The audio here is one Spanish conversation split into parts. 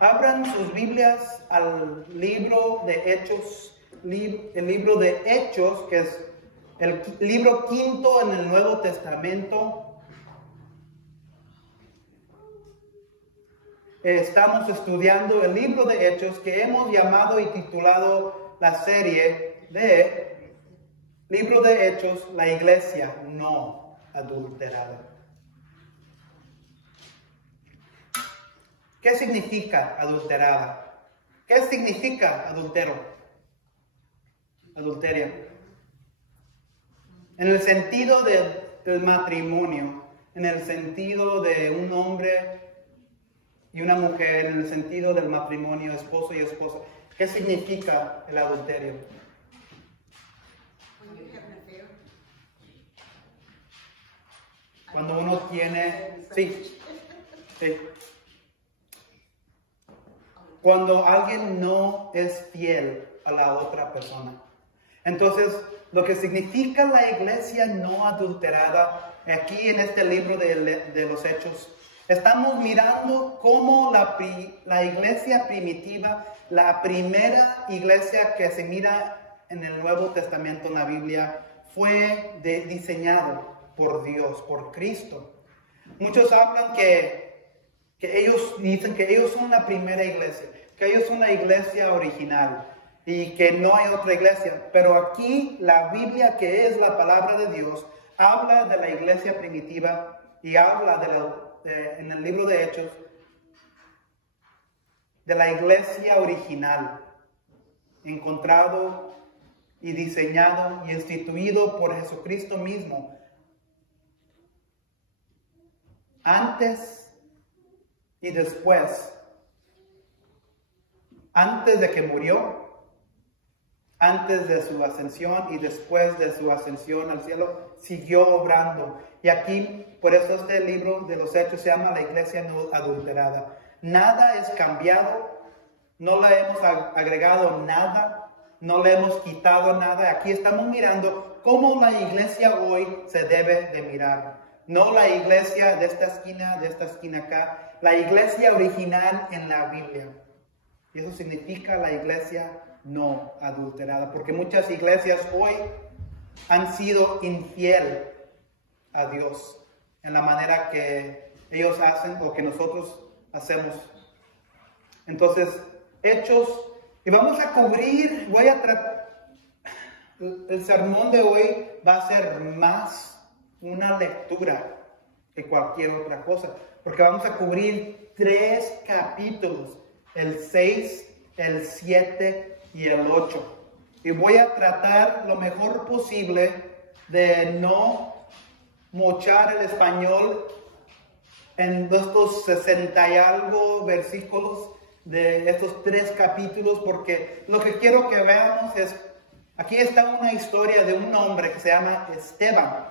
Abran sus Biblias al libro de Hechos, el libro de Hechos, que es el libro quinto en el Nuevo Testamento. Estamos estudiando el libro de Hechos que hemos llamado y titulado la serie de Libro de Hechos, la iglesia no adulterada. ¿Qué significa adulterada? ¿Qué significa adultero? Adulterio. En el sentido del matrimonio, en el sentido de un hombre y una mujer, en el sentido del matrimonio, esposo y esposa. ¿Qué significa el adulterio? Cuando uno tiene... Sí. Cuando alguien no es fiel a la otra persona. Entonces, lo que significa la iglesia no adulterada, aquí en este libro de los Hechos, estamos mirando cómo la iglesia primitiva, la primera iglesia que se mira en el Nuevo Testamento, en la Biblia, fue diseñado por Dios, por Cristo. Muchos hablan que ellos dicen que ellos son la primera iglesia, que ellos son la iglesia original y que no hay otra iglesia. Pero aquí la Biblia, que es la palabra de Dios, habla de la iglesia primitiva y habla en el libro de Hechos de la iglesia original, encontrado y diseñado y instituido por Jesucristo mismo. Antes y después, antes de que murió, antes de su ascensión y después de su ascensión al cielo, siguió obrando. Y aquí, por eso este libro de los Hechos se llama la iglesia no adulterada. Nada es cambiado, no le hemos agregado nada, no le hemos quitado nada. Aquí estamos mirando cómo la iglesia hoy se debe de mirar. No la iglesia de esta esquina acá, la iglesia original en la Biblia. Y eso significa la iglesia no adulterada, porque muchas iglesias hoy han sido infiel a Dios en la manera que ellos hacen o que nosotros hacemos. Entonces, Hechos, y vamos a cubrir, el sermón de hoy va a ser más una lectura que cualquier otra cosa, porque vamos a cubrir 3 capítulos, el 6, el 7 y el 8. Y voy a tratar lo mejor posible de no mochar el español en estos 60 y algo versículos de estos 3 capítulos, porque lo que quiero que veamos es, aquí está una historia de un hombre que se llama Esteban.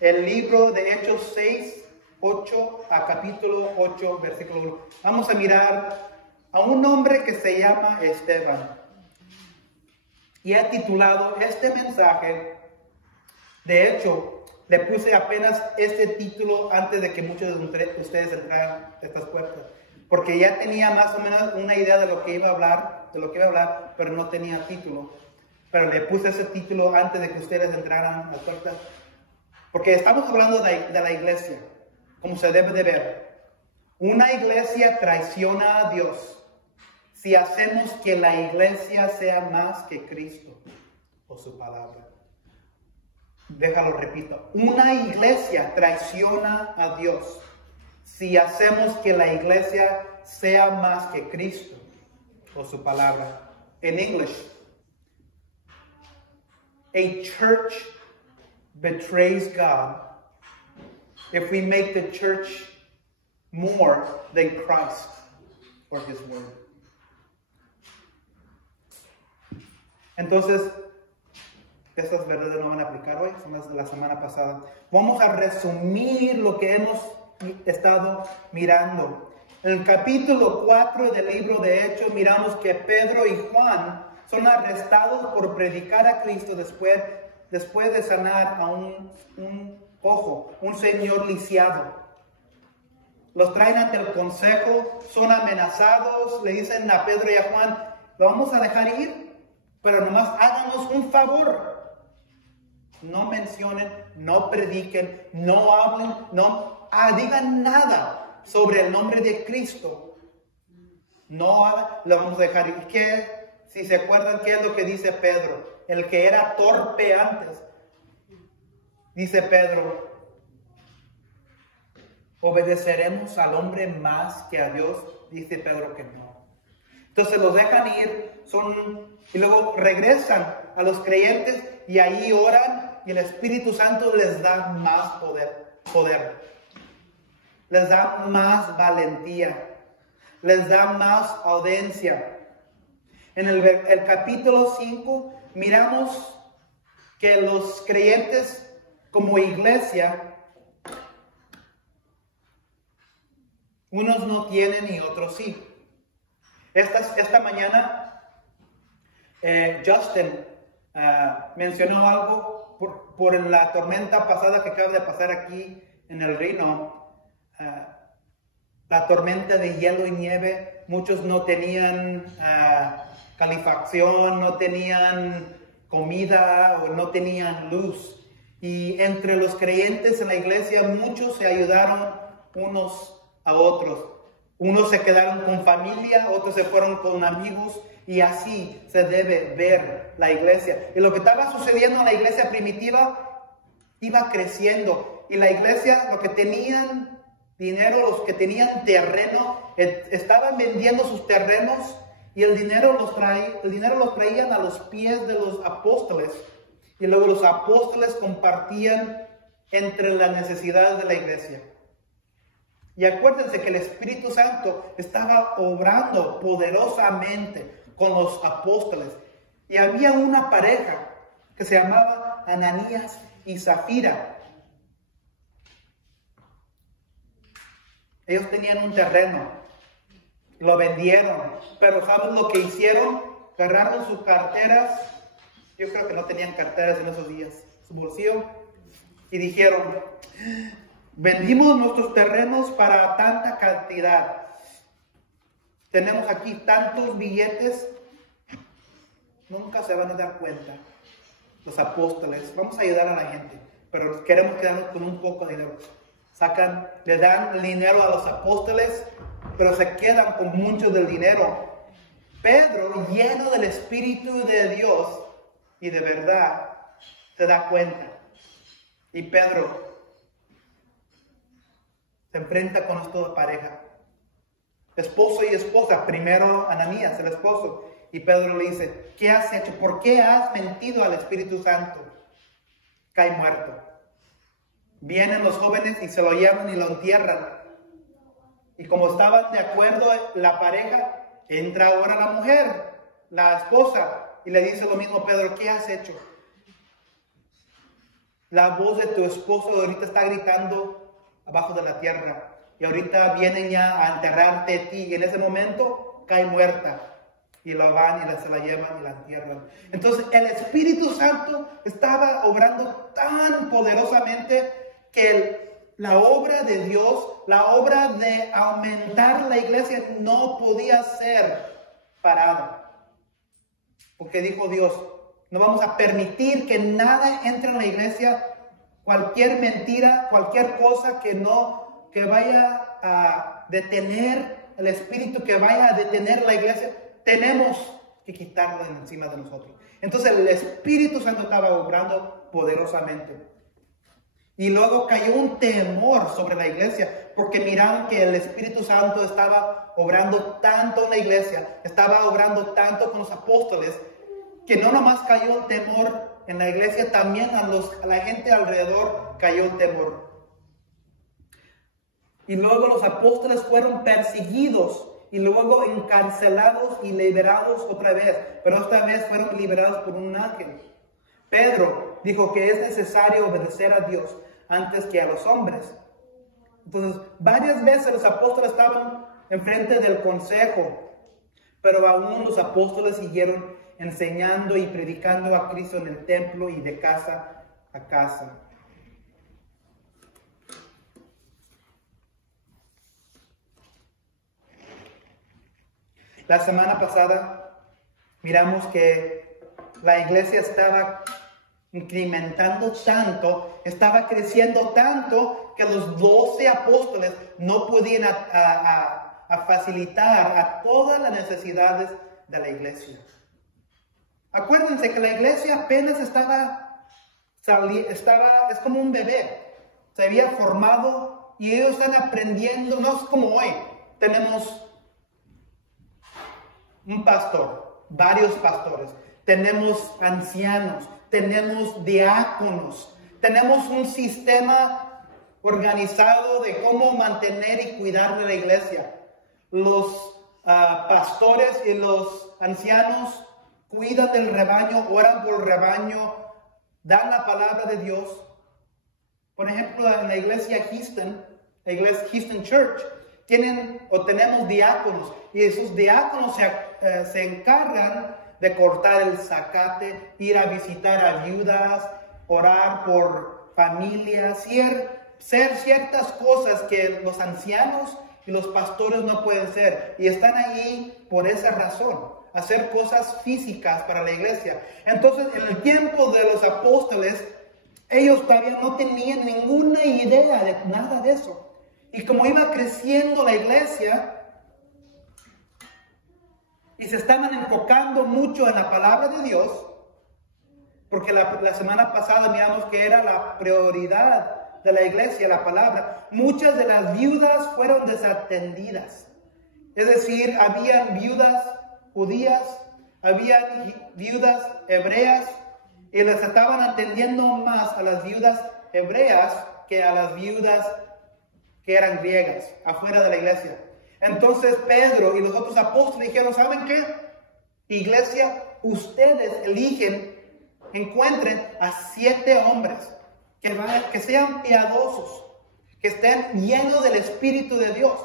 El libro de Hechos 6, 8 a capítulo 8, versículo 1. Vamos a mirar a un hombre que se llama Esteban. Y he titulado este mensaje, de hecho, le puse apenas este título antes de que muchos de ustedes entraran a estas puertas. Porque ya tenía más o menos una idea de lo que iba a hablar, pero no tenía título. Pero le puse ese título antes de que ustedes entraran a las puertas. Porque estamos hablando de la iglesia, como se debe de ver. Una iglesia traiciona a Dios si hacemos que la iglesia sea más que Cristo o su palabra. Déjalo, repito. Una iglesia traiciona a Dios si hacemos que la iglesia sea más que Cristo o su palabra. En English, a church betrays God if we make the church more than Christ or His Word. Entonces, estas verdades no van a aplicar hoy, son las de la semana pasada. Vamos a resumir lo que hemos estado mirando. En el capítulo 4 del libro de Hechos miramos que Pedro y Juan son arrestados por predicar a Cristo después de sanar a un cojo, un señor lisiado. los traen ante el consejo, son amenazados, le dicen a Pedro y a Juan, lo vamos a dejar ir, pero nomás háganos un favor. No mencionen, no prediquen, no hablen, no digan nada sobre el nombre de Cristo. No hagan, lo vamos a dejar ir. ¿Qué? Si se acuerdan, ¿qué es lo que dice Pedro? El que era torpe antes. Dice Pedro, ¿obedeceremos al hombre más que a Dios? Dice Pedro que no. Entonces los dejan ir, y luego regresan a los creyentes y ahí oran y el Espíritu Santo les da más poder. Les da más valentía, les da más audiencia. En el capítulo 5 miramos que los creyentes como iglesia, unos no tienen y otros sí. Esta mañana Justin mencionó algo por la tormenta pasada que acaba de pasar aquí en el Reno. La tormenta de hielo y nieve, muchos no tenían calefacción, no tenían comida o no tenían luz. Y entre los creyentes en la iglesia, muchos se ayudaron unos a otros. Unos se quedaron con familia, otros se fueron con amigos, y así se debe ver la iglesia. Y lo que estaba sucediendo en la iglesia primitiva iba creciendo. Y la iglesia, los que tenían dinero, los que tenían terreno, estaban vendiendo sus terrenos, y el dinero los traían a los pies de los apóstoles. Y luego los apóstoles compartían entre las necesidades de la iglesia. Y acuérdense que el Espíritu Santo estaba obrando poderosamente con los apóstoles. Y había una pareja que se llamaba Ananías y Zafira. Ellos tenían un terreno, lo vendieron, pero ¿saben lo que hicieron? Agarraron sus carteras, yo creo que no tenían carteras en esos días, su bolsillo, y dijeron, vendimos nuestros terrenos para tanta cantidad. Tenemos aquí tantos billetes. Nunca se van a dar cuenta los apóstoles. Vamos a ayudar a la gente, pero queremos quedarnos con un poco de dinero. Le dan el dinero a los apóstoles, pero se quedan con mucho del dinero. Pedro, lleno del Espíritu de Dios y de verdad, se da cuenta. Y Pedro se enfrenta con esta pareja, esposo y esposa. Primero Ananías, el esposo, y Pedro le dice, ¿qué has hecho? ¿Por qué has mentido al Espíritu Santo? Cae muerto. Vienen los jóvenes y se lo llevan y lo entierran. Y como estaban de acuerdo la pareja, entra ahora la mujer, la esposa, y le dice lo mismo a Pedro, ¿qué has hecho? La voz de tu esposo ahorita está gritando abajo de la tierra, y ahorita vienen ya a enterrarte a ti, y en ese momento cae muerta, y la van y se la llevan y la entierran. Entonces el Espíritu Santo estaba obrando tan poderosamente que la obra de Dios, la obra de aumentar la iglesia no podía ser parada. Porque dijo Dios, no vamos a permitir que nada entre en la iglesia, cualquier mentira, cualquier cosa que vaya a detener el Espíritu, que vaya a detener la iglesia, tenemos que quitarlo de encima de nosotros. Entonces el Espíritu Santo estaba obrando poderosamente. Y luego cayó un temor sobre la iglesia, porque miraron que el Espíritu Santo estaba obrando tanto en la iglesia, estaba obrando tanto con los apóstoles, que no nomás cayó el temor en la iglesia, también a la gente alrededor cayó el temor. Y luego los apóstoles fueron perseguidos y luego encarcelados y liberados otra vez, pero esta vez fueron liberados por un ángel. Pedro dijo que es necesario obedecer a Dios antes que a los hombres. Entonces, varias veces los apóstoles estaban enfrente del consejo, pero aún los apóstoles siguieron enseñando y predicando a Cristo en el templo y de casa a casa. La semana pasada miramos que la iglesia estaba incrementando tanto, estaba creciendo tanto que los 12 apóstoles no podían facilitar a todas las necesidades de la iglesia. Acuérdense que la iglesia apenas es como un bebé, se había formado y ellos están aprendiendo, no es como hoy, tenemos un pastor, varios pastores, tenemos ancianos, tenemos diáconos, tenemos un sistema organizado de cómo mantener y cuidar de la iglesia. Los pastores y los ancianos cuidan del rebaño, oran por el rebaño, dan la palabra de Dios. Por ejemplo, en la iglesia Houston Church, tenemos diáconos, y esos diáconos se encargan de cortar el zacate, ir a visitar a viudas, orar por familias, hacer ciertas cosas que los ancianos y los pastores no pueden hacer. Y están ahí por esa razón, hacer cosas físicas para la iglesia. Entonces, en el tiempo de los apóstoles, ellos todavía no tenían ninguna idea de nada de eso. Y como iba creciendo la iglesia, y se estaban enfocando mucho en la palabra de Dios, porque la semana pasada miramos que era la prioridad de la iglesia, la palabra. Muchas de las viudas fueron desatendidas. Es decir, habían viudas judías, habían viudas hebreas, y les estaban atendiendo más a las viudas hebreas que a las viudas que eran griegas, afuera de la iglesia. Entonces Pedro y los otros apóstoles dijeron, ¿saben qué? Iglesia, ustedes encuentren a 7 hombres que sean piadosos, que estén llenos del Espíritu de Dios.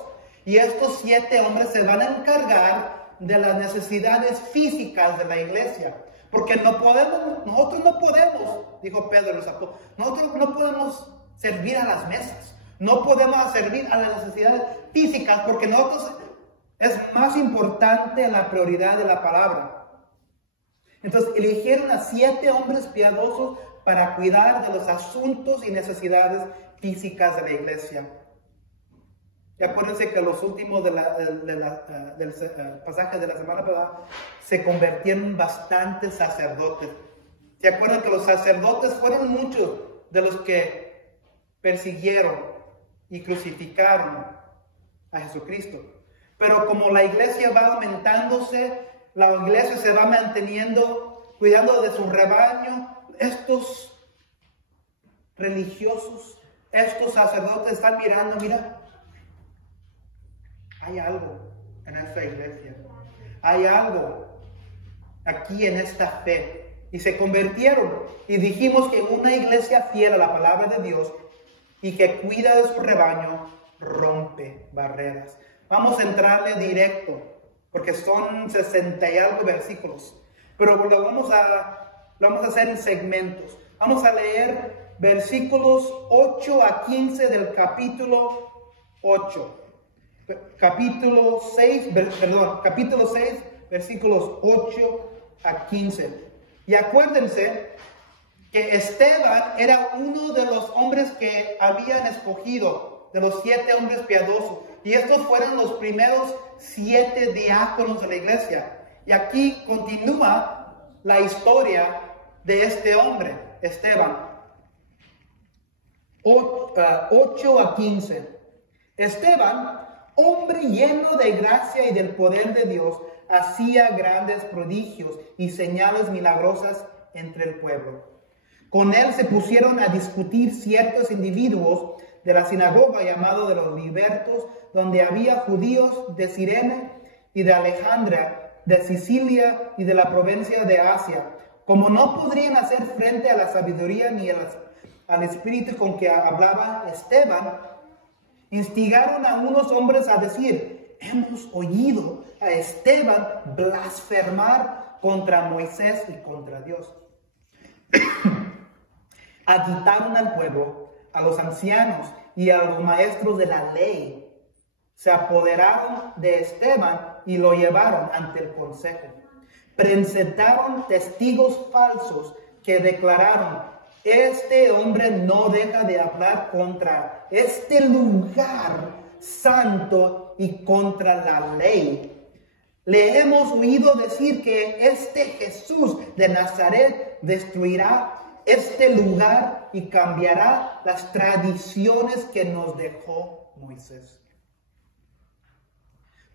Y estos 7 hombres se van a encargar de las necesidades físicas de la iglesia. Porque nosotros no podemos, dijo Pedro a los apóstoles, nosotros no podemos servir a las mesas. No podemos servir a las necesidades físicas porque nosotros es más importante la prioridad de la palabra. Entonces eligieron a 7 hombres piadosos para cuidar de los asuntos y necesidades físicas de la iglesia. Y acuérdense que los últimos del pasaje de la semana pasada se convirtieron en bastantes sacerdotes. ¿Se acuerdan que los sacerdotes fueron muchos de los que persiguieron y crucificaron a Jesucristo? Pero como la iglesia va aumentándose, la iglesia se va manteniendo, cuidando de su rebaño, estos religiosos, estos sacerdotes están mirando, mira, hay algo en esta iglesia, hay algo aquí en esta fe. Y se convirtieron, y dijimos que una iglesia fiel a la palabra de Dios y que cuida de su rebaño, rompe barreras. Vamos a entrarle directo, porque son 60 y algo versículos, pero lo vamos a hacer en segmentos. Vamos a leer versículos 8 a 15 del capítulo 8. Capítulo 6, versículos 8 a 15. Y acuérdense que Esteban era uno de los hombres que habían escogido, de los 7 hombres piadosos. Y estos fueron los primeros 7 diáconos de la iglesia. Y aquí continúa la historia de este hombre, Esteban. 8 a 15. Esteban, hombre lleno de gracia y del poder de Dios, hacía grandes prodigios y señales milagrosas entre el pueblo. Con él se pusieron a discutir ciertos individuos de la sinagoga llamado de los libertos, donde había judíos de Cirene y de Alejandría, de Sicilia y de la provincia de Asia. Como no podrían hacer frente a la sabiduría ni al espíritu con que hablaba Esteban, instigaron a unos hombres a decir: hemos oído a Esteban blasfemar contra Moisés y contra Dios. Agitaron al pueblo, a los ancianos y a los maestros de la ley. Se apoderaron de Esteban y lo llevaron ante el consejo. Presentaron testigos falsos que declararon: este hombre no deja de hablar contra este lugar santo y contra la ley. Le hemos oído decir que este Jesús de Nazaret destruirá este lugar y cambiará las tradiciones que nos dejó Moisés.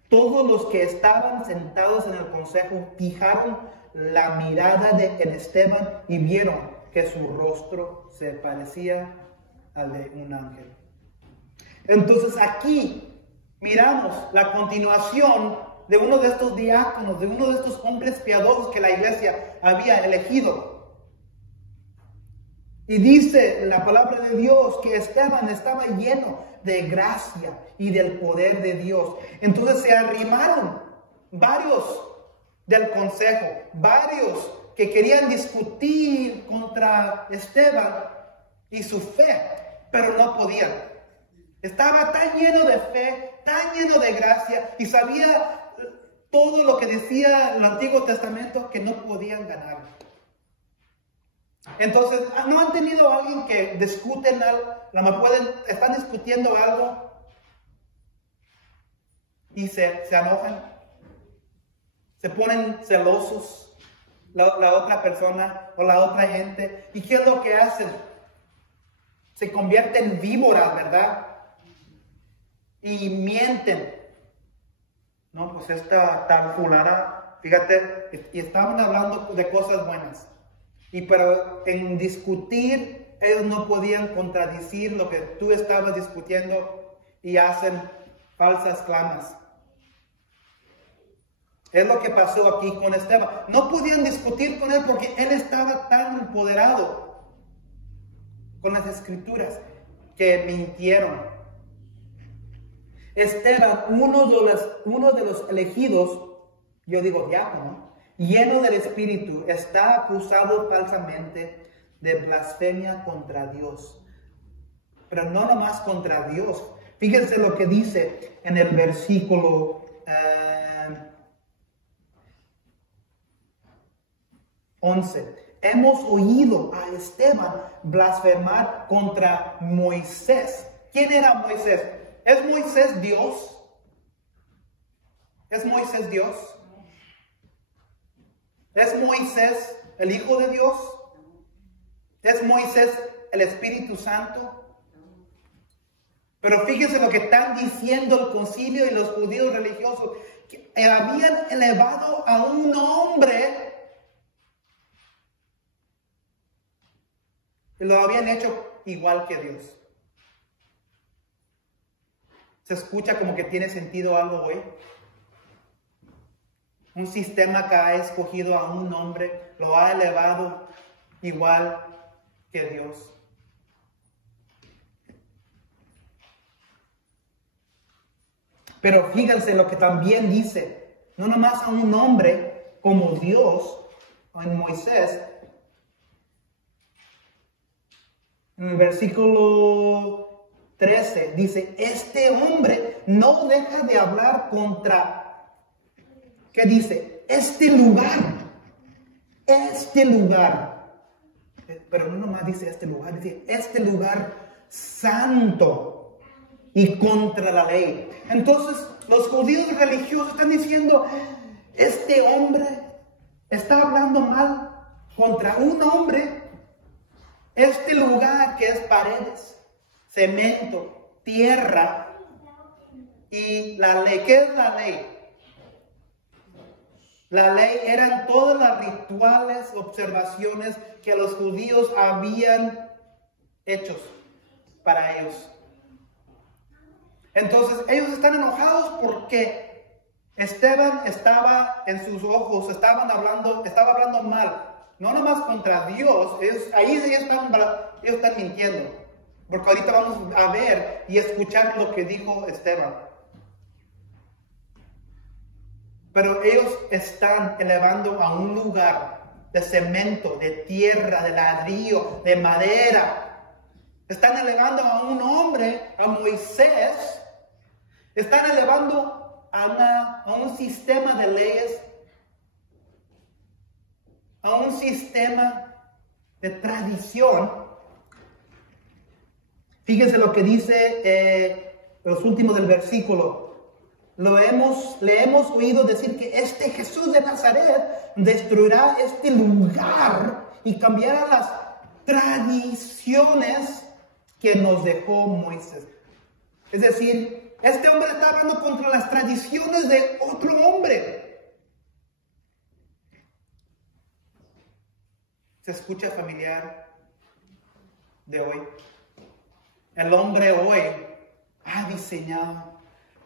Todos los que estaban sentados en el consejo fijaron la mirada en Esteban y vieron que su rostro se parecía al de un ángel. Entonces aquí miramos la continuación de uno de estos diáconos, de uno de estos hombres piadosos que la iglesia había elegido. Y dice la palabra de Dios que Esteban estaba lleno de gracia y del poder de Dios. Entonces se arrimaron varios del consejo, varios que querían discutir contra Esteban y su fe, pero no podían. Estaba tan lleno de fe, tan lleno de gracia y sabía todo lo que decía el Antiguo Testamento que no podían ganar. Entonces, ¿no han tenido a alguien que discuten algo? Están discutiendo algo y se enojan, se ponen celosos la otra persona o la otra gente. ¿Y qué es lo que hacen? Se convierten en víboras, ¿verdad? Y mienten. No, pues esta tal fulana, fíjate, y estaban hablando de cosas buenas. Pero en discutir, ellos no podían contradecir lo que tú estabas discutiendo y hacen falsas clamas. Es lo que pasó aquí con Esteban. No podían discutir con él porque él estaba tan empoderado con las escrituras que mintieron. Esteban, uno de los elegidos, yo digo diácono, lleno del Espíritu, está acusado falsamente de blasfemia contra Dios. Pero no nomás contra Dios. Fíjense lo que dice en el versículo 11. Hemos oído a Esteban blasfemar contra Moisés. ¿Quién era Moisés? ¿Es Moisés Dios? ¿Es Moisés Dios? ¿Es Moisés el Hijo de Dios? ¿Es Moisés el Espíritu Santo? Pero fíjense lo que están diciendo el concilio y los judíos religiosos, que habían elevado a un hombre y lo habían hecho igual que Dios. ¿Se escucha como que tiene sentido algo hoy? Un sistema que ha escogido a un hombre, lo ha elevado igual que Dios. Pero fíjense lo que también dice, no nomás a un hombre como Dios, en Moisés. En el versículo 13 dice, este hombre no deja de hablar contra, ¿qué dice? Este lugar. Pero no nomás dice este lugar, dice este lugar santo y contra la ley. Entonces los judíos religiosos están diciendo, este hombre está hablando mal contra un hombre. Este lugar que es paredes, cemento, tierra y la ley. ¿Qué es la ley? La ley eran todas las rituales, observaciones que los judíos habían hecho para ellos. Entonces ellos están enojados porque Esteban estaba en sus ojos, estaba hablando mal. No nomás contra Dios, ellos están mintiendo. Porque ahorita vamos a ver y escuchar lo que dijo Esteban. Pero ellos están elevando a un lugar de cemento, de tierra, de ladrillo, de madera. Están elevando a un hombre, a Moisés. Están elevando a un sistema de leyes, a un sistema de tradición. Fíjense lo que dice los últimos del versículo. Le hemos oído decir que este Jesús de Nazaret destruirá este lugar y cambiará las tradiciones que nos dejó Moisés. Es decir, este hombre está hablando contra las tradiciones de otro hombre. ¿Se escucha familiar de hoy? El hombre hoy ha diseñado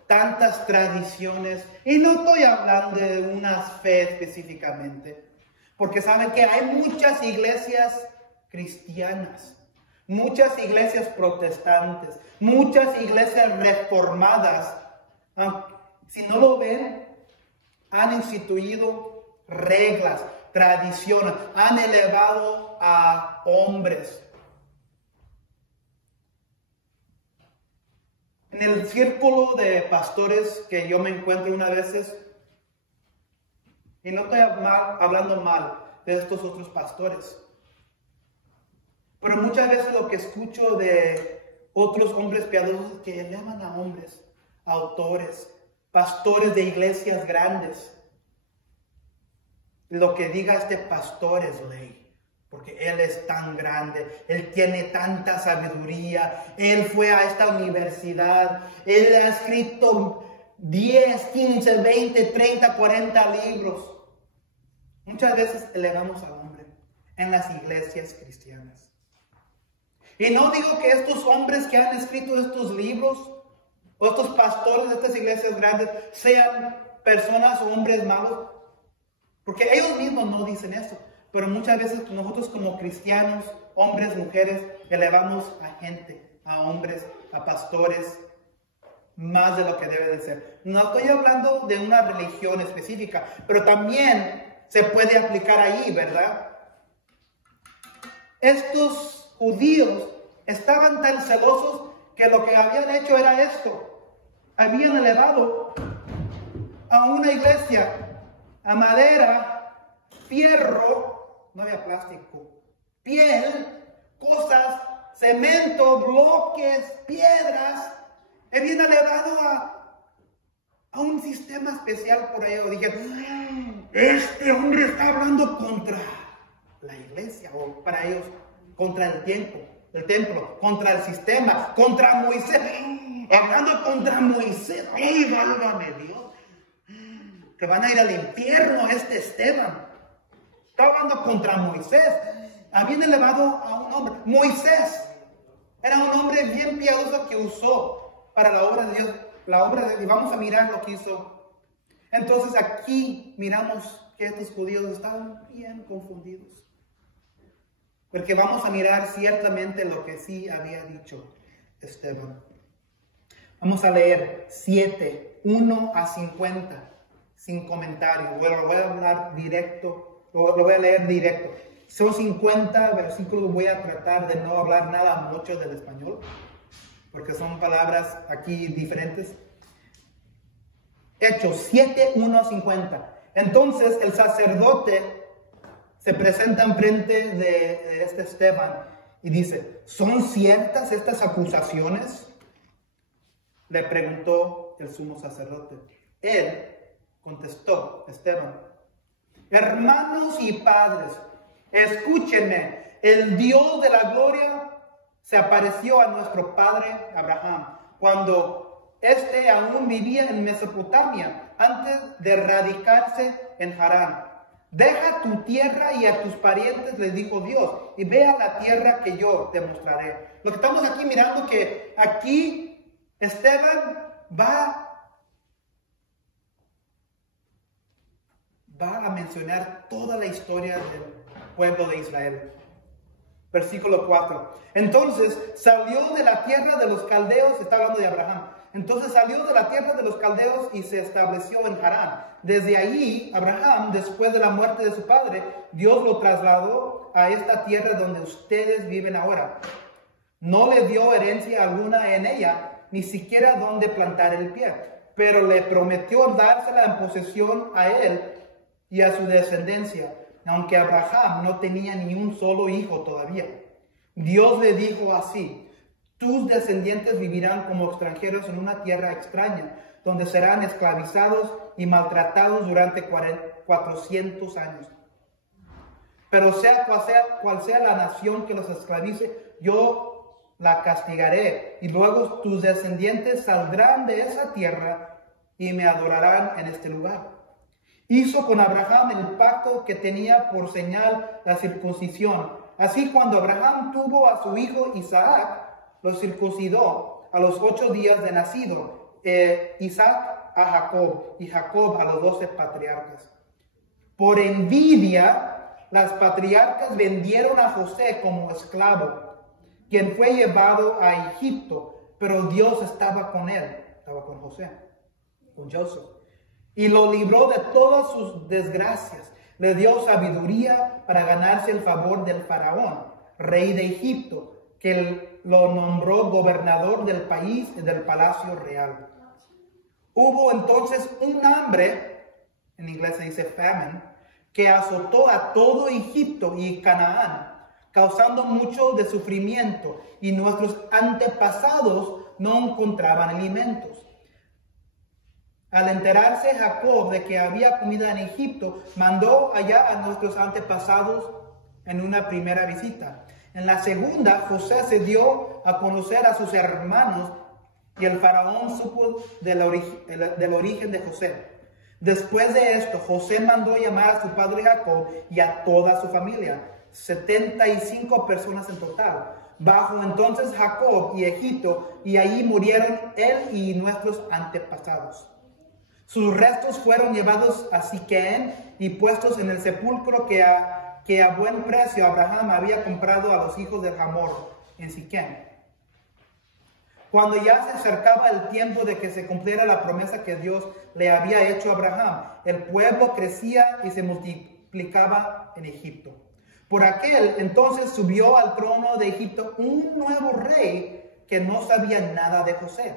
tantas tradiciones, y no estoy hablando de una fe específicamente, porque saben que hay muchas iglesias cristianas, muchas iglesias protestantes, muchas iglesias reformadas. Si no lo ven, han instituido reglas, tradiciones, han elevado a hombres. En el círculo de pastores que yo me encuentro unas veces, y no estoy hablando mal de estos otros pastores, pero muchas veces lo que escucho de otros hombres piadosos es que elevan a hombres, autores, pastores de iglesias grandes. Lo que diga este pastor es ley. Porque él es tan grande, él tiene tanta sabiduría, él fue a esta universidad, él ha escrito 10, 15, 20, 30, 40 libros. Muchas veces elevamos al hombre en las iglesias cristianas. Y no digo que estos hombres que han escrito estos libros, o estos pastores de estas iglesias grandes, sean personas o hombres malos, porque ellos mismos no dicen eso. Pero muchas veces nosotros como cristianos, hombres, mujeres, elevamos a gente, a hombres, a pastores, más de lo que debe de ser. No estoy hablando de una religión específica, pero también se puede aplicar ahí, ¿verdad? Estos judíos estaban tan celosos que lo que habían hecho era esto. Habían elevado a una iglesia a madera, fierro, no había plástico, piel, cosas, cemento, bloques, piedras. Habían elevado a un sistema especial por ello. Dije, este hombre está hablando contra la iglesia, o para ellos, contra el templo, contra el sistema, contra Moisés. Hablando contra Moisés. ¡Ay, válgame Dios! Que van a ir al infierno este Esteban. Está hablando contra Moisés. Habían elevado a un hombre. Moisés era un hombre bien piadoso que usó para la obra de Dios. La obra de Dios. Vamos a mirar lo que hizo. Entonces aquí miramos que estos judíos estaban bien confundidos. Porque vamos a mirar ciertamente lo que sí había dicho Esteban. Vamos a leer 7, 1 a 50, sin comentario. Bueno, voy a hablar directo. Lo voy a leer directo. Son 50 versículos. Voy a tratar de no hablar nada mucho del español, porque son palabras aquí diferentes. Hechos 7, 1 a 50. Entonces el sacerdote se presenta enfrente de este Esteban y dice, ¿son ciertas estas acusaciones? Le preguntó el sumo sacerdote. Él contestó, Esteban, hermanos y padres, escúchenme, el Dios de la gloria se apareció a nuestro padre Abraham cuando éste aún vivía en Mesopotamia, antes de radicarse en Harán. Deja tu tierra y a tus parientes, les dijo Dios, y ve a la tierra que yo te mostraré. Lo que estamos aquí mirando, que aquí Esteban va a mencionar toda la historia del pueblo de Israel. Versículo 4. Entonces salió de la tierra de los caldeos, está hablando de Abraham. Entonces salió de la tierra de los caldeos y se estableció en Harán. Desde allí, Abraham, después de la muerte de su padre, Dios lo trasladó a esta tierra donde ustedes viven ahora. No le dio herencia alguna en ella, ni siquiera donde plantar el pie. pero le prometió dársela en posesión a él y a su descendencia, aunque Abraham no tenía ni un solo hijo todavía. Dios le dijo así: tus descendientes vivirán como extranjeros en una tierra extraña, donde serán esclavizados y maltratados durante 400 años. Pero sea cual sea la nación que los esclavice, yo la castigaré, y luego tus descendientes saldrán de esa tierra y me adorarán en este lugar. Hizo con Abraham el pacto que tenía por señal la circuncisión. Así, cuando Abraham tuvo a su hijo Isaac, lo circuncidó a los 8 días de nacido, Isaac a Jacob y Jacob a los 12 patriarcas. Por envidia, las patriarcas vendieron a José como esclavo, quien fue llevado a Egipto, pero Dios estaba con él, estaba con José, con Joseph, y lo libró de todas sus desgracias. Le dio sabiduría para ganarse el favor del faraón, rey de Egipto, que lo nombró gobernador del país y del palacio real. Hubo entonces un hambre, en inglés se dice famine, que azotó a todo Egipto y Canaán, causando mucho de sufrimiento, y nuestros antepasados no encontraban alimentos. Al enterarse Jacob de que había comida en Egipto, mandó allá a nuestros antepasados en una primera visita. En la segunda, José se dio a conocer a sus hermanos, y el faraón supo del origen de José. Después de esto, José mandó llamar a su padre Jacob y a toda su familia, 75 personas en total. Bajó entonces Jacob y Egipto, y allí murieron él y nuestros antepasados. Sus restos fueron llevados a Siquem y puestos en el sepulcro que a buen precio Abraham había comprado a los hijos de Hamor en Siquem. Cuando ya se acercaba el tiempo de que se cumpliera la promesa que Dios le había hecho a Abraham, el pueblo crecía y se multiplicaba en Egipto. Por aquel entonces subió al trono de Egipto un nuevo rey que no sabía nada de José.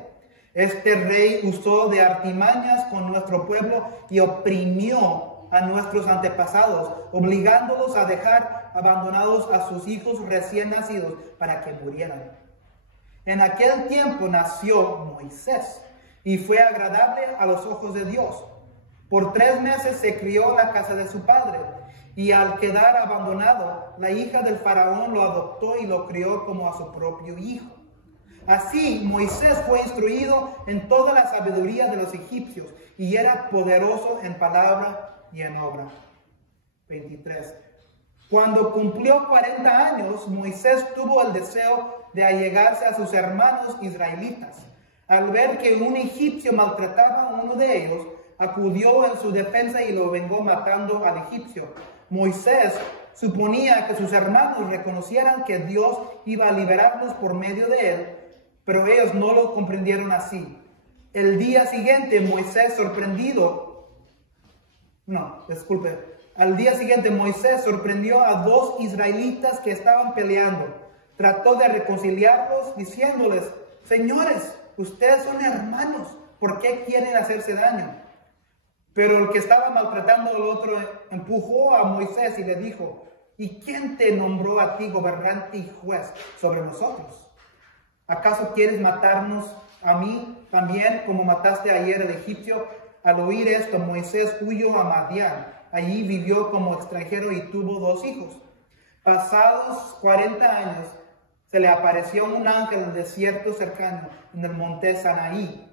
Este rey usó de artimañas con nuestro pueblo y oprimió a nuestros antepasados, obligándolos a dejar abandonados a sus hijos recién nacidos para que murieran. En aquel tiempo nació Moisés y fue agradable a los ojos de Dios. Por 3 meses se crió en la casa de su padre, y al quedar abandonado, la hija del faraón lo adoptó y lo crió como a su propio hijo. Así Moisés fue instruido en toda la sabiduría de los egipcios y era poderoso en palabra y en obra. 23. Cuando cumplió 40 años, Moisés tuvo el deseo de allegarse a sus hermanos israelitas. Al ver que un egipcio maltrataba a uno de ellos, acudió en su defensa y lo vengó matando al egipcio. Moisés suponía que sus hermanos reconocieran que Dios iba a liberarlos por medio de él, pero ellos no lo comprendieron así. El día siguiente, Al día siguiente Moisés sorprendió a 2 israelitas que estaban peleando. Trató de reconciliarlos diciéndoles: señores, ustedes son hermanos, ¿por qué quieren hacerse daño? Pero el que estaba maltratando al otro empujó a Moisés y le dijo: ¿y quién te nombró a ti gobernante y juez sobre nosotros? ¿Acaso quieres matarnos a mí también como mataste ayer al egipcio? Al oír esto, Moisés huyó a Madián. Allí vivió como extranjero y tuvo 2 hijos. Pasados 40 años, se le apareció un ángel en el desierto cercano, en el monte Sinaí,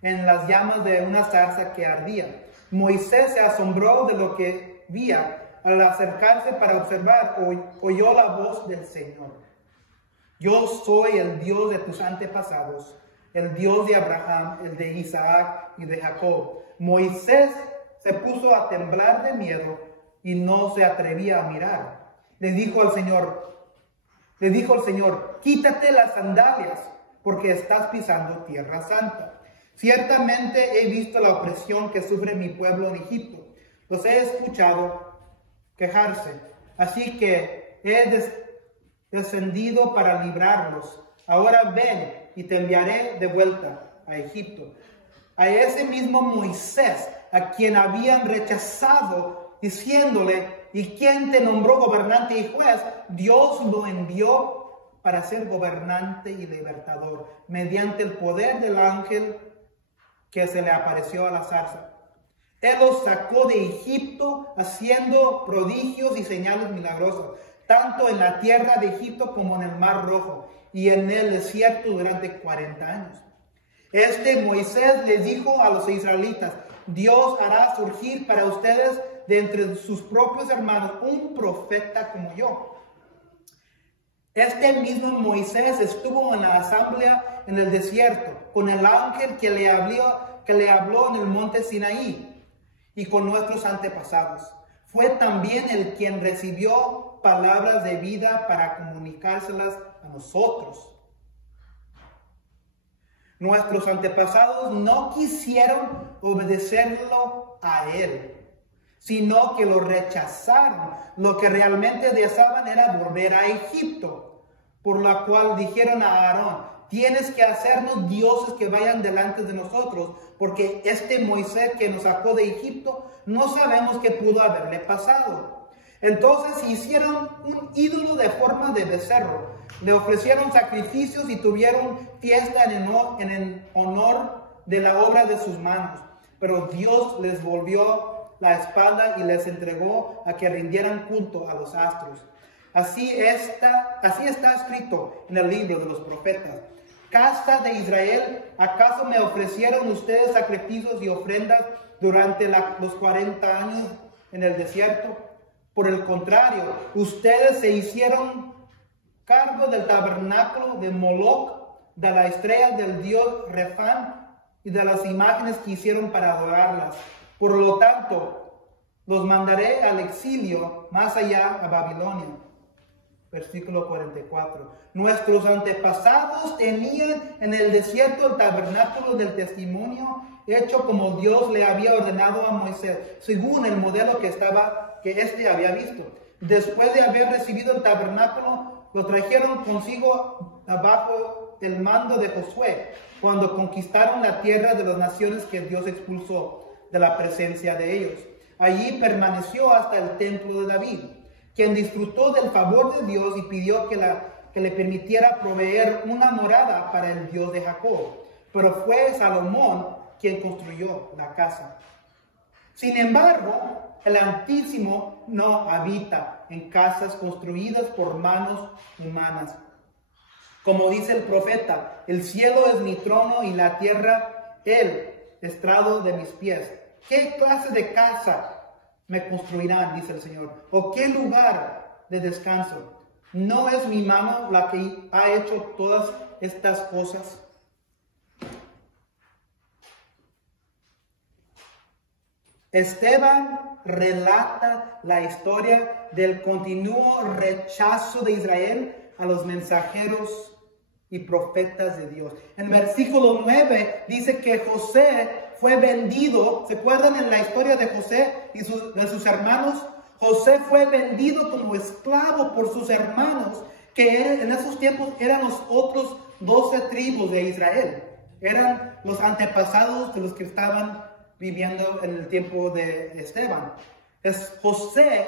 en las llamas de una zarza que ardía. Moisés se asombró de lo que vía. Al acercarse para observar, oyó la voz del Señor: yo soy el Dios de tus antepasados, el Dios de Abraham, el de Isaac y de Jacob. Moisés se puso a temblar de miedo y no se atrevía a mirar. Le dijo el Señor: quítate las sandalias, porque estás pisando tierra santa. Ciertamente he visto la opresión que sufre mi pueblo en Egipto. Los he escuchado quejarse, así que he descendido para librarlos. Ahora ven y te enviaré de vuelta a Egipto. a ese mismo Moisés, a quien habían rechazado, diciéndole, ¿y quién te nombró gobernante y juez? Dios lo envió para ser gobernante y libertador, mediante el poder del ángel que se le apareció a la zarza. Él los sacó de Egipto haciendo prodigios y señales milagrosas, tanto en la tierra de Egipto como en el Mar Rojo y en el desierto durante 40 años. Este Moisés les dijo a los israelitas, Dios hará surgir para ustedes de entre sus propios hermanos un profeta como yo. Este mismo Moisés estuvo en la asamblea en el desierto con el ángel que le habló en el monte Sinaí y con nuestros antepasados. Fue también el quien recibió palabras de vida para comunicárselas a nosotros. Nuestros antepasados no quisieron obedecerlo a él, sino que lo rechazaron. Lo que realmente deseaban era volver a Egipto, por lo cual dijeron a Aarón, tienes que hacernos dioses que vayan delante de nosotros, porque este Moisés que nos sacó de Egipto, no sabemos qué pudo haberle pasado. Entonces hicieron un ídolo de forma de becerro, le ofrecieron sacrificios y tuvieron fiesta en honor de la obra de sus manos. Pero Dios les volvió la espalda y les entregó a que rindieran culto a los astros. Así está escrito en el libro de los profetas. Casa de Israel, ¿acaso me ofrecieron ustedes sacrificios y ofrendas durante los 40 años en el desierto? Por el contrario, ustedes se hicieron cargo del tabernáculo de Moloc, de la estrella del dios Refán y de las imágenes que hicieron para adorarlas. Por lo tanto, los mandaré al exilio más allá a Babilonia. Versículo 44. Nuestros antepasados tenían en el desierto el tabernáculo del testimonio, hecho como Dios le había ordenado a Moisés, según el modelo que éste había visto. Después de haber recibido el tabernáculo, lo trajeron consigo bajo el mando de Josué, cuando conquistaron la tierra de las naciones que Dios expulsó de la presencia de ellos. Allí permaneció hasta el templo de David, quien disfrutó del favor de Dios y pidió que le permitiera proveer una morada para el Dios de Jacob. Pero fue Salomón quien construyó la casa. Sin embargo, el Altísimo no habita en casas construidas por manos humanas. Como dice el profeta, el cielo es mi trono y la tierra el estrado de mis pies. ¿Qué clase de casa me construirán, dice el Señor? ¿O qué lugar de descanso? ¿No es mi mano la que ha hecho todas estas cosas? Esteban relata la historia del continuo rechazo de Israel a los mensajeros y profetas de Dios. En versículo 9 dice que José fue vendido. ¿Se acuerdan en la historia de José y de sus hermanos? José fue vendido como esclavo por sus hermanos, que en esos tiempos eran los otros 12 tribus de Israel. Eran los antepasados de los que estaban viviendo en el tiempo de Esteban. José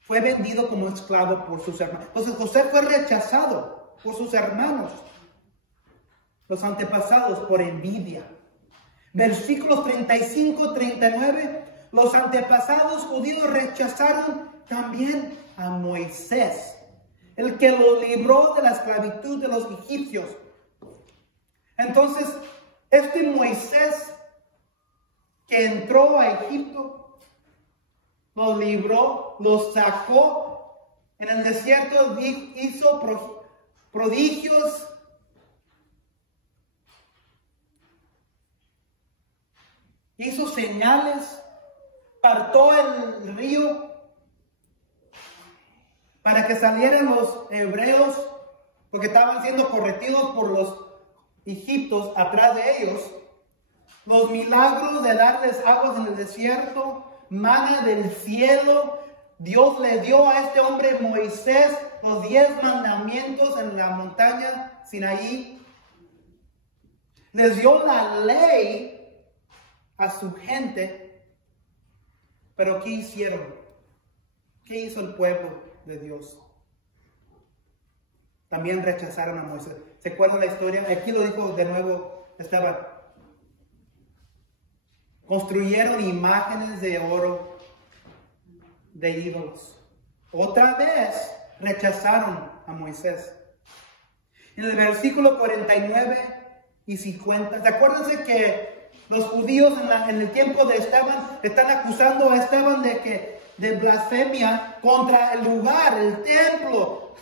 fue vendido como esclavo por sus hermanos. Entonces José fue rechazado por sus hermanos, los antepasados, por envidia. Versículos 35-39, los antepasados judíos rechazaron también a Moisés, el que los libró de la esclavitud de los egipcios. Entonces, este Moisés que entró a Egipto, los libró, los sacó en el desierto, hizo prodigios, hizo señales, partó el río para que salieran los hebreos, porque estaban siendo corregidos por los egipcios atrás de ellos. Los milagros de darles aguas en el desierto, maná del cielo. Dios le dio a este hombre Moisés los 10 mandamientos en la montaña Sinaí. Les dio la ley a su gente. Pero ¿qué hicieron? ¿Qué hizo el pueblo de Dios? También rechazaron a Moisés. ¿Se acuerdan la historia? Aquí lo dijo de nuevo Esteban. Construyeron imágenes de oro de ídolos. Otra vez rechazaron a Moisés. En el versículo 49 y 50, ¿se acuerdan que los judíos en el tiempo de Esteban están acusando a Esteban de blasfemia contra el lugar, el templo,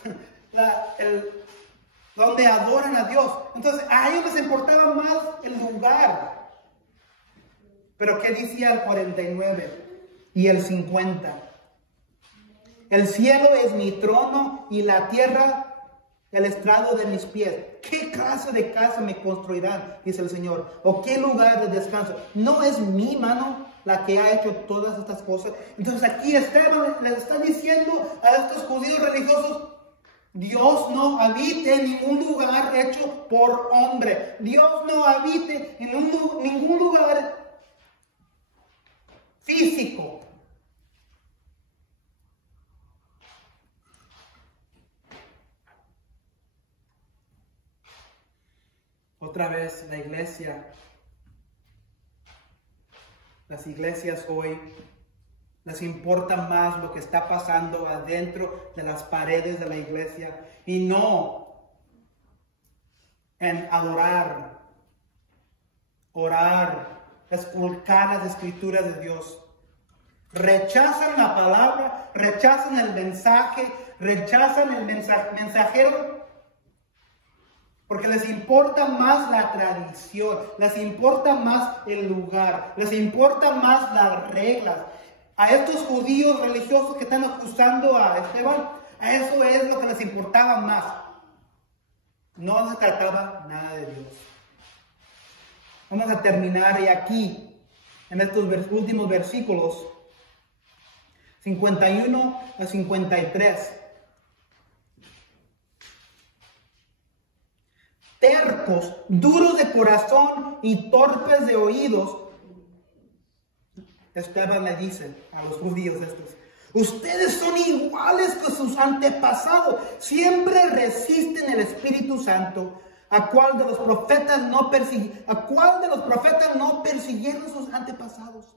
donde adoran a Dios? Entonces a ellos les importaba más el lugar. Pero ¿qué decía el 49 y el 50? El cielo es mi trono y la tierra el estrado de mis pies. ¿Qué clase de casa me construirán? Dice el Señor. ¿O qué lugar de descanso? ¿No es mi mano la que ha hecho todas estas cosas? Entonces aquí Esteban les está diciendo a estos judíos religiosos: Dios no habite en ningún lugar hecho por hombre. Dios no habite en ningún lugar físico. Otra vez la iglesia, las iglesias hoy, les importa más lo que está pasando adentro de las paredes de la iglesia y no en adorar, orar, esculcar las escrituras de Dios. Rechazan la palabra, rechazan el mensaje, rechazan el mensajero, porque les importa más la tradición, les importa más el lugar, les importa más las reglas. A estos judíos religiosos que están acusando a Esteban, a eso es lo que les importaba más. No se trataba nada de Dios. Vamos a terminar y aquí, en estos últimos versículos, 51 a 53. Tercos, duros de corazón y torpes de oídos. Esteban le dice a los judíos estos: ustedes son iguales que sus antepasados, siempre resisten el Espíritu Santo. ¿A cuál de los profetas no persiguieron sus antepasados?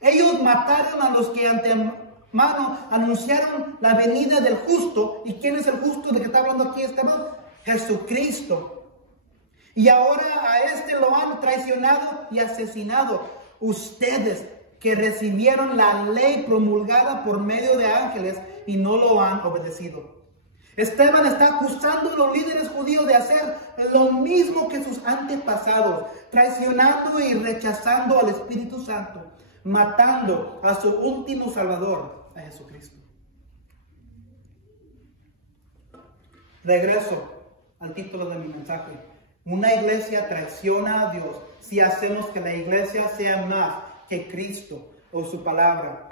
Ellos mataron a los que antemano anunciaron la venida del justo. ¿Y quién es el justo de que está hablando aquí Esteban? Jesucristo. Y ahora a este lo han traicionado y asesinado. Ustedes que recibieron la ley promulgada por medio de ángeles y no lo han obedecido. Esteban está acusando a los líderes judíos de hacer lo mismo que sus antepasados, traicionando y rechazando al Espíritu Santo, matando a su último Salvador, a Jesucristo. Regreso al título de mi mensaje. Una iglesia traiciona a Dios si hacemos que la iglesia sea más que Cristo o su palabra.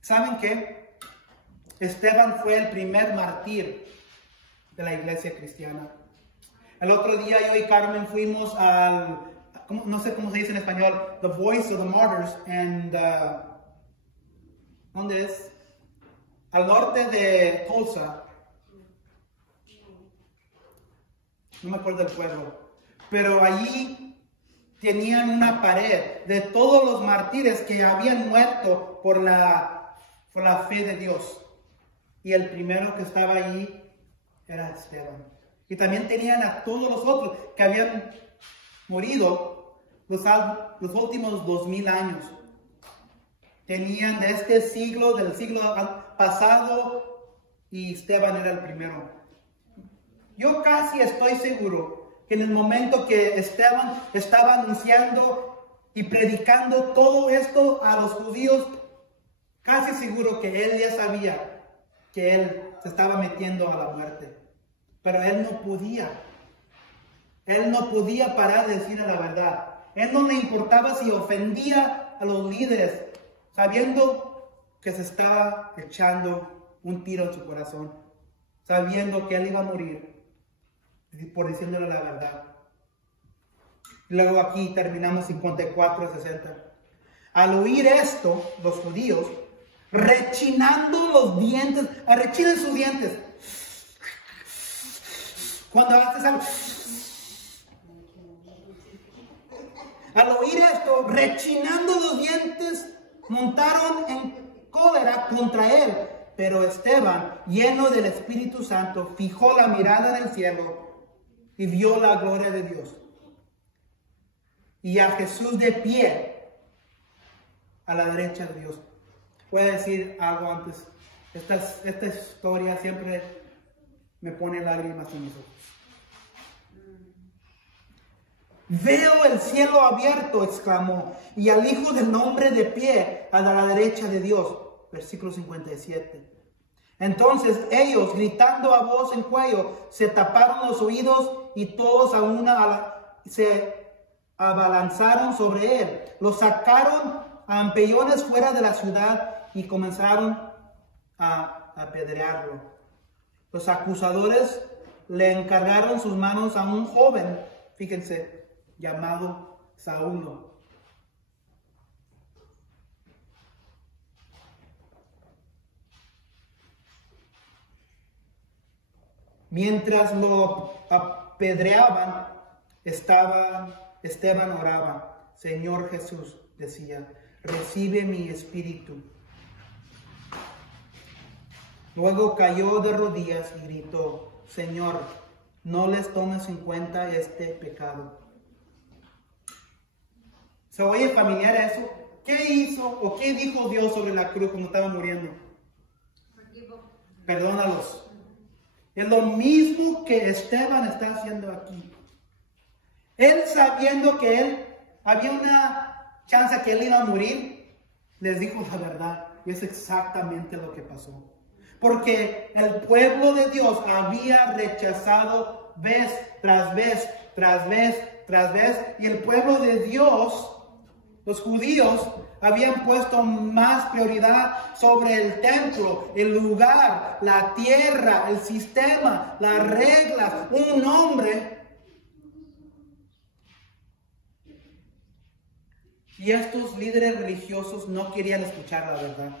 ¿Saben qué? Esteban fue el primer mártir de la iglesia cristiana. El otro día yo y Carmen fuimos al, no sé cómo se dice en español, The Voice of the Martyrs, ¿dónde es? Al norte de Tulsa. No me acuerdo del pueblo, pero allí tenían una pared de todos los mártires que habían muerto por la fe de Dios. Y el primero que estaba allí era Esteban. Y también tenían a todos los otros que habían morido los últimos 2000 años. Tenían de este siglo, del siglo pasado, y Esteban era el primero. Yo casi estoy seguro que en el momento que Esteban estaba anunciando y predicando todo esto a los judíos, casi seguro que él ya sabía que él se estaba metiendo a la muerte. Pero él no podía. Él no podía parar de decir la verdad. Él no le importaba si ofendía a los líderes, sabiendo que se estaba echando un tiro en su corazón, sabiendo que él iba a morir por diciéndole la verdad. Luego aquí terminamos 54-60. Al oír esto, los judíos, rechinando los dientes, rechinen sus dientes. Cuando haces algo, al oír esto, rechinando los dientes, montaron en cólera contra él. Pero Esteban, lleno del Espíritu Santo, fijó la mirada en el cielo y vio la gloria de Dios. Y a Jesús de pie a la derecha de Dios. Voy a decir algo antes. Esta historia siempre me pone lágrimas en mis ojos. Veo el cielo abierto, exclamó, y al Hijo del Hombre de pie a la derecha de Dios. Versículo 57. Entonces ellos, gritando a voz en cuello, se taparon los oídos y todos a una se abalanzaron sobre él. Lo sacaron a empellones fuera de la ciudad y comenzaron a apedrearlo. Los acusadores le encargaron sus manos a un joven, fíjense, llamado Saulo. Mientras lo apedreaban, Esteban oraba. Señor Jesús, decía, recibe mi espíritu. Luego cayó de rodillas y gritó, Señor, no les tomes en cuenta este pecado. ¿Se oye familiar eso? ¿Qué hizo o qué dijo Dios sobre la cruz cuando estaba muriendo? Perdónalos. Es lo mismo que Esteban está haciendo aquí. Él, sabiendo que él había una chance que él iba a morir, les dijo la verdad. Y es exactamente lo que pasó. Porque el pueblo de Dios había rechazado vez tras vez, tras vez, tras vez. Y el pueblo de Dios, los judíos, habían puesto más prioridad sobre el templo, el lugar, la tierra, el sistema, las reglas, un hombre. Y estos líderes religiosos no querían escuchar la verdad.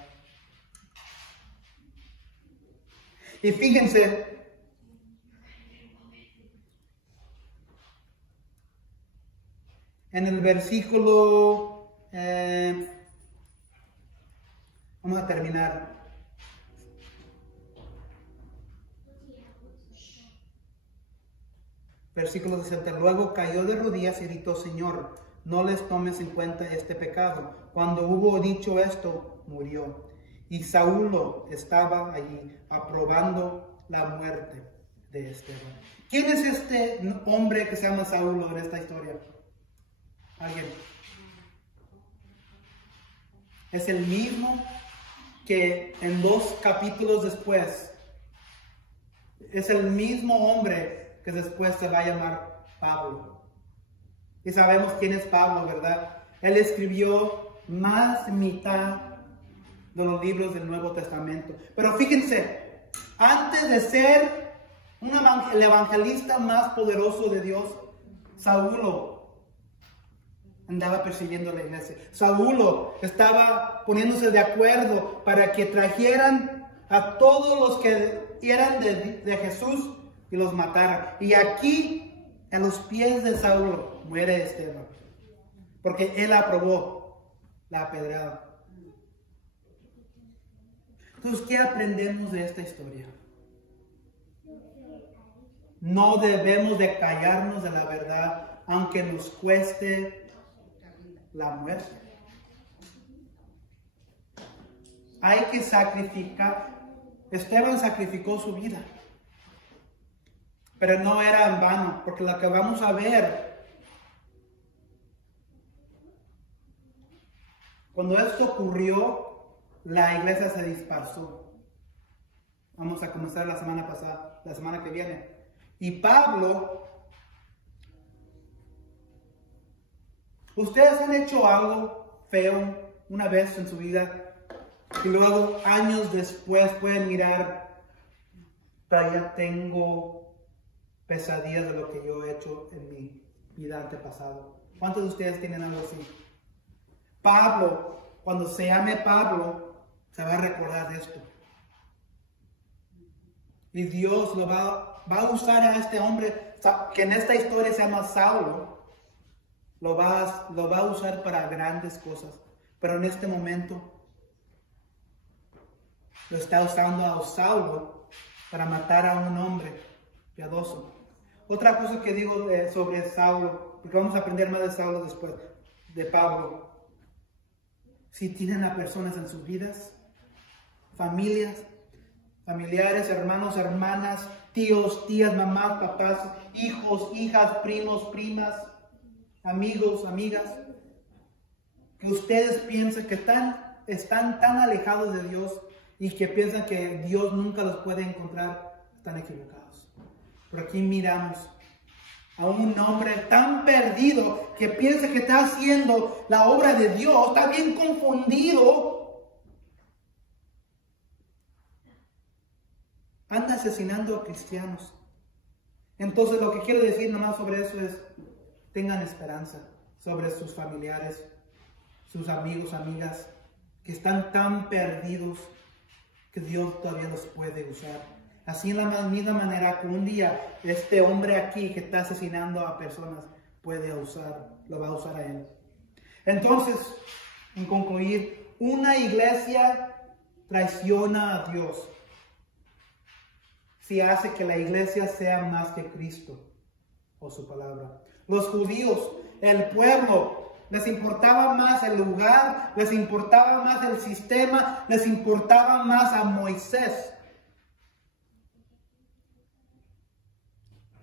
Y fíjense, en el versículo, vamos a terminar. Versículo 60. Luego cayó de rodillas y gritó, Señor, no les tomes en cuenta este pecado. Cuando hubo dicho esto, murió. Y Saulo estaba allí, aprobando la muerte de Esteban. ¿Quién es este hombre que se llama Saulo en esta historia? ¿Alguien? Es el mismo que en 2 capítulos después, es el mismo hombre que después se va a llamar Pablo. Y sabemos quién es Pablo, ¿verdad? Él escribió más de mitad de los libros del Nuevo Testamento. Pero fíjense, antes de ser el evangelista más poderoso de Dios, Saulo andaba persiguiendo a la iglesia. Saulo estaba poniéndose de acuerdo para que trajeran a todos los que eran de Jesús y los mataran. Y aquí, en los pies de Saulo, muere Esteban, porque él aprobó la apedreada. Entonces, ¿qué aprendemos de esta historia? No debemos de callarnos de la verdad, aunque nos cueste la muerte. Hay que sacrificar. Esteban sacrificó su vida, pero no era en vano, porque lo que vamos a ver, cuando esto ocurrió, la iglesia se dispersó. Vamos a comenzar la semana pasada, la semana que viene. Y Pablo, ¿ustedes han hecho algo feo una vez en su vida y luego años después pueden mirar, ya tengo pesadillas de lo que yo he hecho en mi vida antepasado? ¿Cuántos de ustedes tienen algo así? Pablo, cuando se llame Pablo, se va a recordar de esto. Y Dios lo va a usar a este hombre, que en esta historia se llama Saulo, lo va a usar para grandes cosas. Pero en este momento lo está usando a Saulo para matar a un hombre piadoso. Otra cosa que digo sobre Saulo, porque vamos a aprender más de Saulo después, de Pablo. Si tienen a personas en sus vidas, familiares, hermanos, hermanas, tíos, tías, mamás, papás, hijos, hijas, primos, primas, amigos, amigas, que ustedes piensan que están tan alejados de Dios y que piensan que Dios nunca los puede encontrar, están equivocados. Pero aquí miramos a un hombre tan perdido que piensa que está haciendo la obra de Dios, está bien confundido. Anda asesinando a cristianos. Entonces lo que quiero decir nomás sobre eso es, tengan esperanza sobre sus familiares, sus amigos, amigas, que están tan perdidos que Dios todavía los puede usar. Así en la misma manera que un día este hombre aquí que está asesinando a personas lo va a usar a él. Entonces, en concluir, una iglesia traiciona a Dios si hace que la iglesia sea más que Cristo o su palabra. Los judíos, el pueblo, les importaba más el lugar, les importaba más el sistema, les importaba más a Moisés.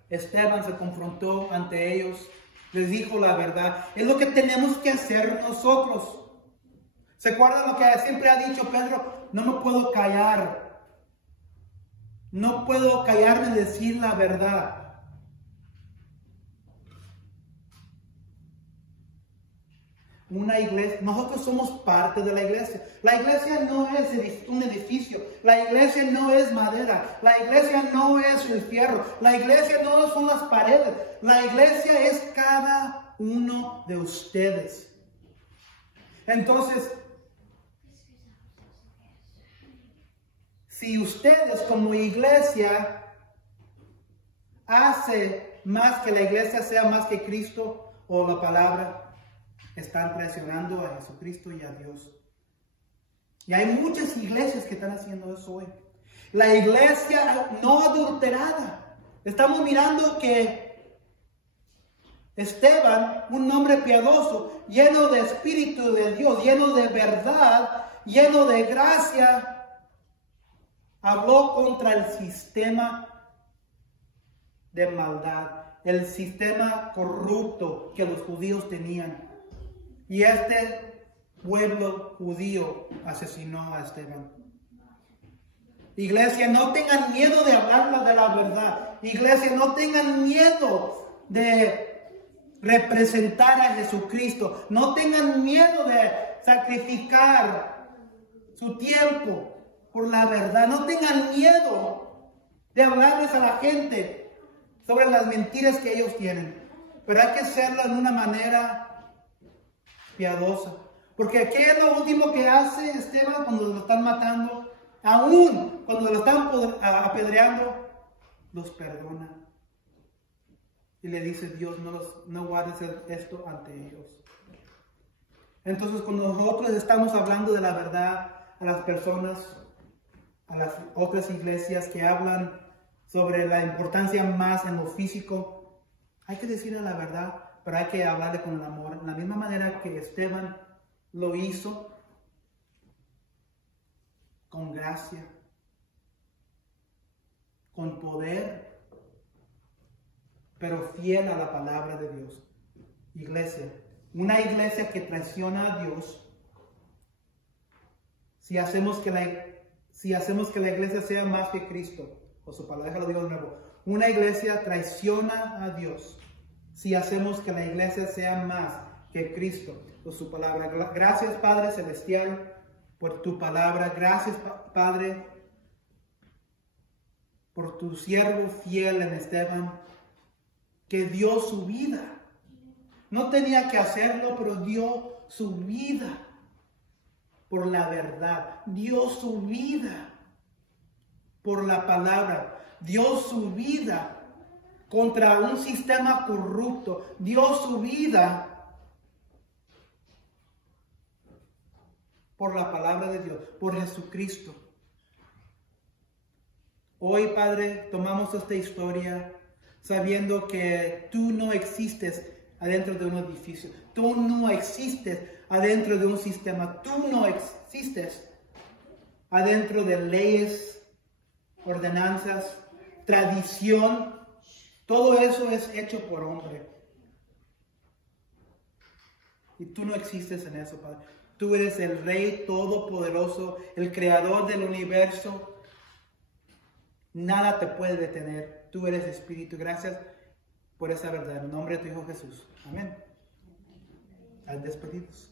Esteban se confrontó ante ellos, les dijo la verdad. Es lo que tenemos que hacer nosotros. ¿Se acuerdan lo que siempre ha dicho Pedro? No me puedo callar. No puedo callarme de decir la verdad. Una iglesia, nosotros somos parte de la iglesia. La iglesia no es un edificio, la iglesia no es madera, la iglesia no es el fierro, la iglesia no son las paredes, la iglesia es cada uno de ustedes. Entonces, si ustedes como iglesia hace más que la iglesia sea más que Cristo o la palabra, están traicionando a Jesucristo y a Dios. Y hay muchas iglesias que están haciendo eso hoy. La iglesia no adulterada. Estamos mirando que Esteban, un hombre piadoso, lleno de Espíritu de Dios, lleno de verdad, lleno de gracia, habló contra el sistema de maldad, el sistema corrupto que los judíos tenían. Y este pueblo judío asesinó a Esteban. Iglesia, no tengan miedo de hablar de la verdad. Iglesia, no tengan miedo de representar a Jesucristo. No tengan miedo de sacrificar su tiempo por la verdad. No tengan miedo de hablarles a la gente sobre las mentiras que ellos tienen. Pero hay que hacerlo en una manera piadosa. Porque aquí es lo último que hace Esteban cuando lo están matando. Aún cuando lo están apedreando, los perdona. Y le dice, Dios, no guardes esto ante ellos. Entonces, cuando nosotros estamos hablando de la verdad a las personas, a las otras iglesias que hablan sobre la importancia más en lo físico, hay que decirle la verdad, pero hay que hablarle con el amor. De la misma manera que Esteban lo hizo, con gracia, con poder, pero fiel a la palabra de Dios. Iglesia, una iglesia que traiciona a Dios, si hacemos que la iglesia sea más que Cristo, o su palabra, déjalo digo de nuevo, una iglesia traiciona a Dios, si hacemos que la iglesia sea más que Cristo, o su palabra. Gracias, Padre Celestial, por tu palabra. Gracias, Padre, por tu siervo fiel en Esteban, que dio su vida No tenía que hacerlo, pero dio su vida por la verdad. Dio su vida por la palabra. Dio su vida contra un sistema corrupto. Dio su vida por la palabra de Dios, por Jesucristo. Hoy, Padre, tomamos esta historia sabiendo que tú no existes adentro de un edificio. Tú no existes adentro de un sistema. Tú no existes adentro de leyes, ordenanzas, tradición. Todo eso es hecho por hombre. Y tú no existes en eso, Padre. Tú eres el Rey Todopoderoso, el Creador del universo. Nada te puede detener. Tú eres Espíritu. Gracias por esa verdad. En el nombre de tu Hijo Jesús. Amén. Al despedidos.